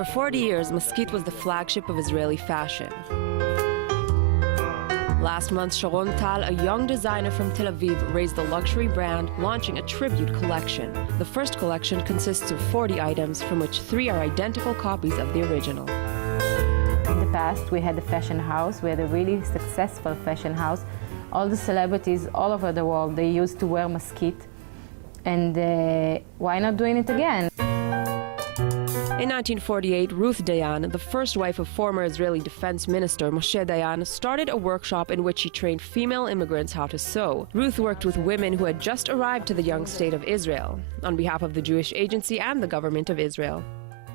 For 40 years, Mesquite was the flagship of Israeli fashion. Last month, Sharon Tal, a young designer from Tel Aviv, raised the luxury brand, launching a tribute collection. The first collection consists of 40 items, from which 3 are identical copies of the original. In the past, we had a fashion house. We had a really successful fashion house. All the celebrities all over the world, they used to wear Mesquite. And why not doing it again? In 1948, Ruth Dayan, the first wife of former Israeli Defense Minister Moshe Dayan, started a workshop in which she trained female immigrants how to sew. Ruth worked with women who had just arrived to the young state of Israel, on behalf of the Jewish Agency and the government of Israel.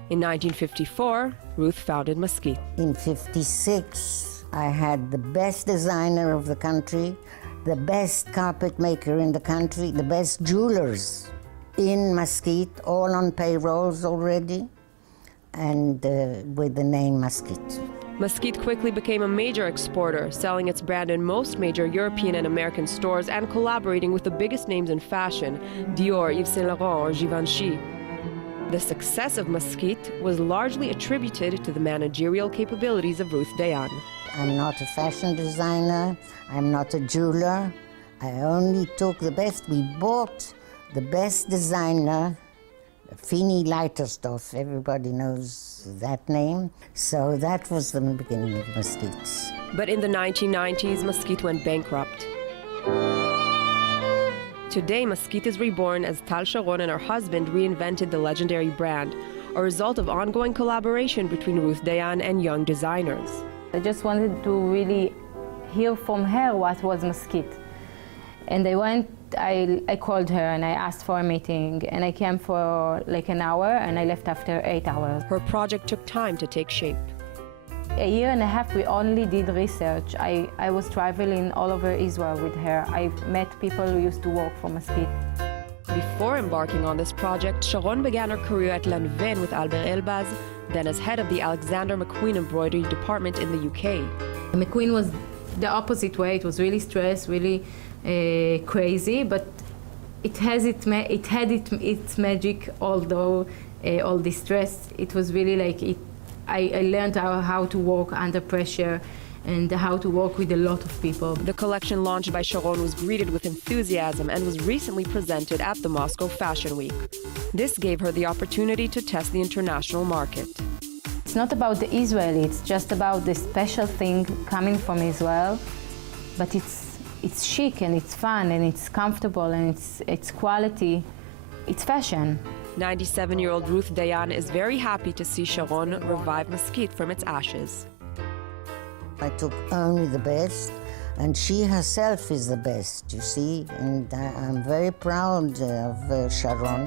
In 1954, Ruth founded Mesquite. In 1956, I had the best designer of the country, the best carpet maker in the country, the best jewelers in Mesquite, all on payrolls already, and with the name Mesquite. Mesquite quickly became a major exporter, selling its brand in most major European and American stores and collaborating with the biggest names in fashion, Dior, Yves Saint Laurent, or Givenchy. The success of Mesquite was largely attributed to the managerial capabilities of Ruth Dayan. I'm not a fashion designer, I'm not a jeweler. I only took the best. We bought the best designer, Fini Leitersdorf, everybody knows that name. So that was the beginning of Mesquite. But in the 1990s, Mesquite went bankrupt. Today, Mesquite is reborn as Tal Sharon and her husband reinvented the legendary brand, a result of ongoing collaboration between Ruth Dayan and young designers. I just wanted to really hear from her what was Mesquite. And I called her and I asked for a meeting, and I came for like an hour and I left after 8 hours. Her project took time to take shape. A year and a half we only did research. I was traveling all over Israel with her. I met people who used to work for Mesquite. Before embarking on this project, Sharon began her career at Lanvin with Albert Elbaz, then as head of the Alexander McQueen embroidery department in the UK. McQueen was the opposite way. It was really stressed, really crazy, but it had its magic. Although all this stress, it was really like it. I learned how to work under pressure and how to work with a lot of people. The collection launched by Sharon was greeted with enthusiasm and was recently presented at the Moscow Fashion Week. This gave her the opportunity to test the international market. It's not about the Israeli, it's just about the special thing coming from Israel, but it's chic and it's fun and it's comfortable and it's quality, it's fashion. 97-year-old Ruth Dayan is very happy to see Sharon revive Mesquite from its ashes. I took only the best, and she herself is the best, you see, and I'm very proud of Sharon.